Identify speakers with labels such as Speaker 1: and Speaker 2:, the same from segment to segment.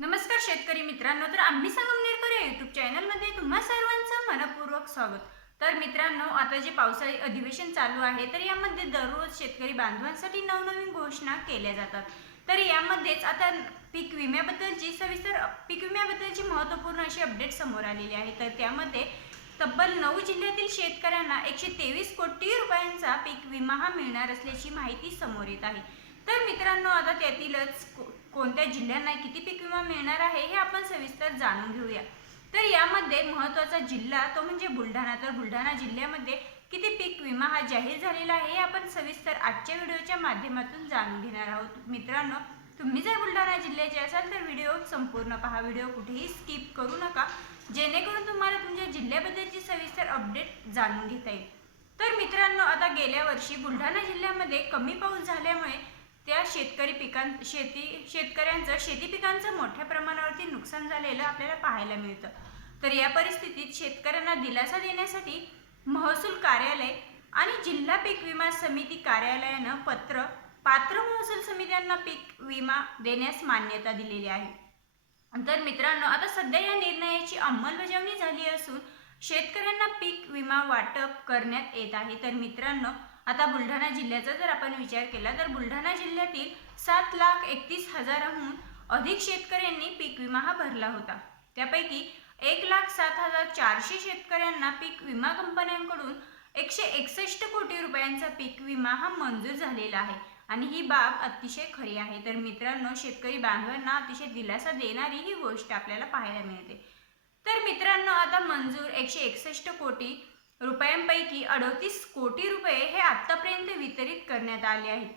Speaker 1: नमस्कार शेतकरी मित्रांनो तर आम्ही संगमनेरकर या युट्यूब चॅनलमध्ये तुम्हा सर्वांचं मनपूर्वक स्वागत. तर मित्रांनो आता जे पावसाळी अधिवेशन चालू आहे तर यामध्ये दररोज शेतकरी बांधवांसाठी नवनवीन घोषणा केल्या जातात. तर यामध्येच आता पीक विम्याबद्दलची सविस्तर पीक विम्याबद्दलची महत्त्वपूर्ण अशी अपडेट समोर आलेली आहे तर त्यामध्ये तब्बल नऊ जिल्ह्यातील शेतकऱ्यांना एकशे तेवीस कोटी रुपयांचा पीक विमा हा मिळणार असल्याची माहिती समोर येत आहे. तर मित्रांनो आता त्यातीलच को- कोणत्या जिल्ह्यांना किती पीक विमा मिळणार आहे हे आपण सविस्तर जाणून घेऊया. तर यामध्ये महत्त्वाचा जिल्हा तो म्हणजे बुलढाणा. तर बुलढाणा जिल्ह्यामध्ये किती पीक विमा हा जाहीर झालेला आहे हे आपण सविस्तर आजच्या व्हिडिओच्या माध्यमातून जाणून घेणार आहोत. मित्रांनो तुम्ही जर बुलढाणा जिल्ह्याचे असाल तर व्हिडिओ संपूर्ण पहा. व्हिडिओ कुठेही स्किप करू नका. जेणेकरून तुम्हाला तुमच्या जिल्ह्याबद्दलची सविस्तर अपडेट जाणून घेता येईल. तर मित्रांनो आता गेल्या वर्षी बुलढाणा जिल्ह्यामध्ये कमी पाऊस झाल्यामुळे त्या शेतकरी पिकां शेती शेतकऱ्यांचं शेती पिकांचं मोठ्या प्रमाणावरती नुकसान झालेलं आपल्याला पाहायला मिळतं. तर या परिस्थितीत शेतकऱ्यांना दिलासा देण्यासाठी महसूल कार्यालय आणि जिल्हा पीक विमा समिती कार्यालयानं पत्र पात्र महसूल समित्यांना पीक विमा देण्यास मान्यता दिलेली आहे. तर मित्रांनो आता सध्या या निर्णयाची अंमलबजावणी झाली असून शेतकऱ्यांना पीक विमा वाटप करण्यात येत आहे. तर मित्रांनो आता बुलढाणा जिल्ह्याचा जर आपण विचार केला तर बुलढाणा जिल्ह्यातील सात लाख एकतीस हजाराहून अधिक शेतकऱ्यांनी पीक विमा हा भरला होता. त्यापैकी एक लाख सात हजार चारशे शेतकऱ्यांना पीक विमा कंपन्यांकडून एकशे एकसष्ट कोटी रुपयांचा पीक विमा हा मंजूर झालेला आहे. आणि ही बाब अतिशय खरी आहे. तर मित्रांनो शेतकरी बांधवांना अतिशय दिलासा देणारी ही गोष्ट आपल्याला पाहायला मिळते. तर मित्रांनो आता मंजूर एकशे एकसष्ट कोटी रुपयांपैकी अडतीस कोटी रुपये हे आत्तापर्यंत वितरित करण्यात आले आहेत.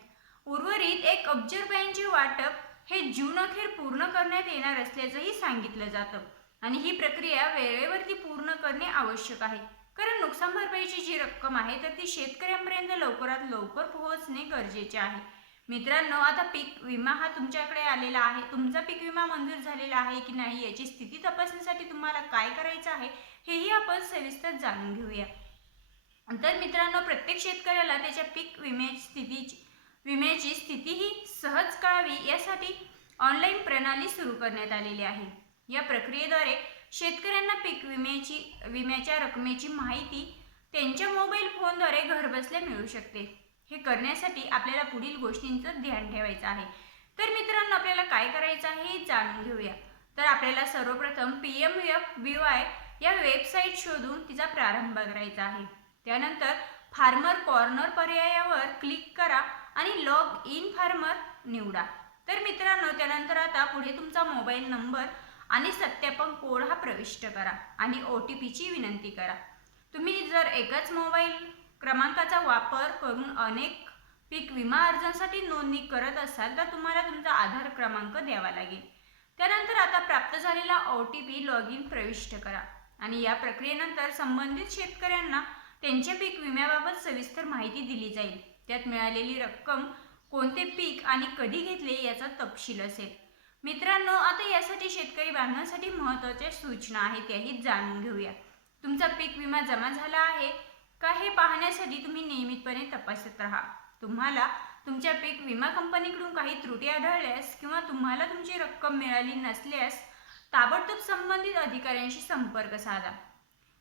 Speaker 1: उर्वरित एक अब्ज रुपयांचे वाटप हे जून अखेर पूर्ण करण्यात येणार असल्याचंही सांगितलं जातं आणि ही प्रक्रिया वेळेवरती पूर्ण करणे आवश्यक आहे. कारण नुकसान भरपाईची जी रक्कम आहे तर ती शेतकऱ्यांपर्यंत लवकरात लवकर पोहोचणे गरजेचे आहे. मित्रांनो आता पीक विमा हा तुमच्याकडे आलेला आहे. तुमचा पीक विमा मंजूर झालेला आहे की नाही याची स्थिती तपासण्यासाठी तुम्हाला काय करायचं आहे हेही आपण सविस्तर जाणून घेऊया. तर मित्रांनो प्रत्येक शेतकऱ्याला त्याच्या पीक विम्याची स्थितीची विम्याची स्थिती ही सहज कळावी यासाठी ऑनलाईन प्रणाली सुरू करण्यात आलेली आहे. या प्रक्रियेद्वारे शेतकऱ्यांना पीक विम्याची विम्याच्या रकमेची माहिती त्यांच्या मोबाईल फोनद्वारे घरबसल्या मिळू शकते. हे करण्यासाठी आपल्याला पुढील गोष्टींचं ध्यान ठेवायचं आहे. तर मित्रांनो आपल्याला काय करायचं आहे हे जाणून घेऊया. तर आपल्याला सर्वप्रथम P M F B Y या वेबसाईट शोधून तिचा प्रारंभ करायचा आहे. त्यानंतर फार्मर कॉर्नर पर्यायावर क्लिक करा आणि लॉग इन फार्मर निवडा. तर मित्रांनो त्यानंतर आता पुढे तुमचा मोबाईल नंबर आणि सत्यापन कोड हा प्रविष्ट करा आणि ओ टी पीची विनंती करा. तुम्ही जर एकच मोबाईल क्रमांकाचा वापर करून अनेक पीक विमा अर्जांसाठी नोंदणी करत असाल तर तुम्हाला तुमचा आधार क्रमांक द्यावा लागेल. त्यानंतर आता प्राप्त झालेला O T P log in प्रविष्ट करा आणि या प्रक्रियेनंतर संबंधित शेतकऱ्यांना त्यांच्या पीक विम्याबाबत सविस्तर माहिती दिली जाईल. त्यात मिळालेली रक्कम कोणते पीक आणि कधी घेतले याचा तपशील असेल. मित्रांनो आता यासाठी शेतकरी बांधवांसाठी महत्त्वाच्या सूचना आहेत त्याही जाणून घेऊया. तुमचा पीक विमा जमा झाला आहे. का हे पाहण्यासाठी तुम्ही नियमितपणे तपासत राहा. तुम्हाला तुमच्या पीक विमा कंपनीकडून काही त्रुटी आढळल्यास किंवा तुम्हाला तुमची रक्कम मिळाली नसल्यास ताबडतोब संबंधित अधिकाऱ्यांशी संपर्क साधा.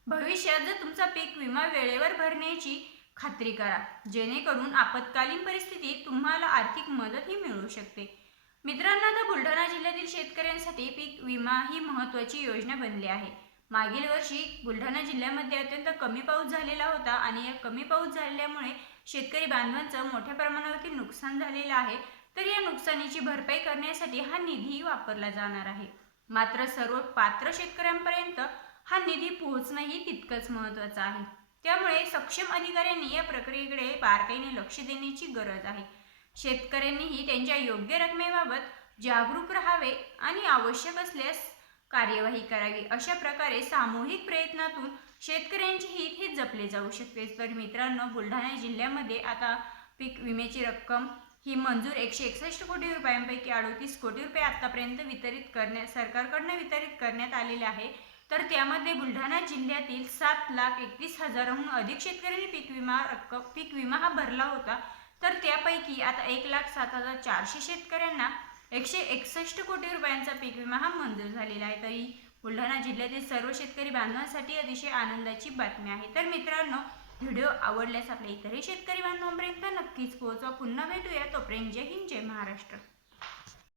Speaker 1: भविष्यात जर तुमचा पीक विमा वेळेवर भरण्याची खात्री करा जेणेकरून आपत्कालीन परिस्थितीत तुम्हाला आर्थिक मदतही मिळू शकते. मित्रांनो आता बुलढाणा जिल्ह्यातील शेतकऱ्यांसाठी पीक विमा ही महत्त्वाची योजना बनली आहे. मागील वर्षी बुलढाणा जिल्ह्यामध्ये अत्यंत कमी पाऊस झालेला होता आणि या कमी पाऊस झाल्यामुळे शेतकरी बांधवांचं मोठ्या प्रमाणावरती नुकसान झालेलं आहे. तर या नुकसानीची भरपाई करण्यासाठी हा निधी वापरला जाणार आहे. मात्र सर्व पात्र शेतकऱ्यांपर्यंत हा निधी पोहोचणंही तितकंच महत्त्वाचं आहे. त्यामुळे सक्षम अधिकाऱ्यांनी या प्रक्रियेकडे बारकाईने लक्ष देण्याची गरज आहे. शेतकऱ्यांनीही त्यांच्या योग्य रकमेबाबत जागरूक राहावे आणि आवश्यक असल्यास कार्यवाही करावी. अशा प्रकारे सामूहिक प्रयत्नातून शेतकऱ्यांचे हित हे जपले जाऊ शकते. तर मित्रांनो बुलढाणा जिल्ह्यामध्ये आता पीक विम्याची रक्कम ही मंजूर एकशे एकसष्ट कोटी रुपयांपैकी अडतीस कोटी रुपये आतापर्यंत वितरित करण्या सरकारकडनं वितरित करण्यात आलेले आहे. तर त्यामध्ये बुलढाणा जिल्ह्यातील सात लाख एकतीस हजाराहून अधिक शेतकऱ्यांनी पीक विमा रक्कम पीक विमा हा भरला होता. तर त्यापैकी आता एक लाख सात हजार चारशे शेतकऱ्यांना एकशे एकसष्ट कोटी रुपयांचा पीक विमा हा मंजूर झालेला आहे. तरी बुलढाणा जिल्ह्यातील सर्व शेतकरी बांधवांसाठी अतिशय आनंदाची बातमी आहे. तर मित्रांनो व्हिडिओ आवडल्यास आपल्या इतरही शेतकरी बांधवांपर्यंत नक्कीच पोहोचवा. पुन्हा भेटूया. तोपर्यंत जय हिंद जय महाराष्ट्र.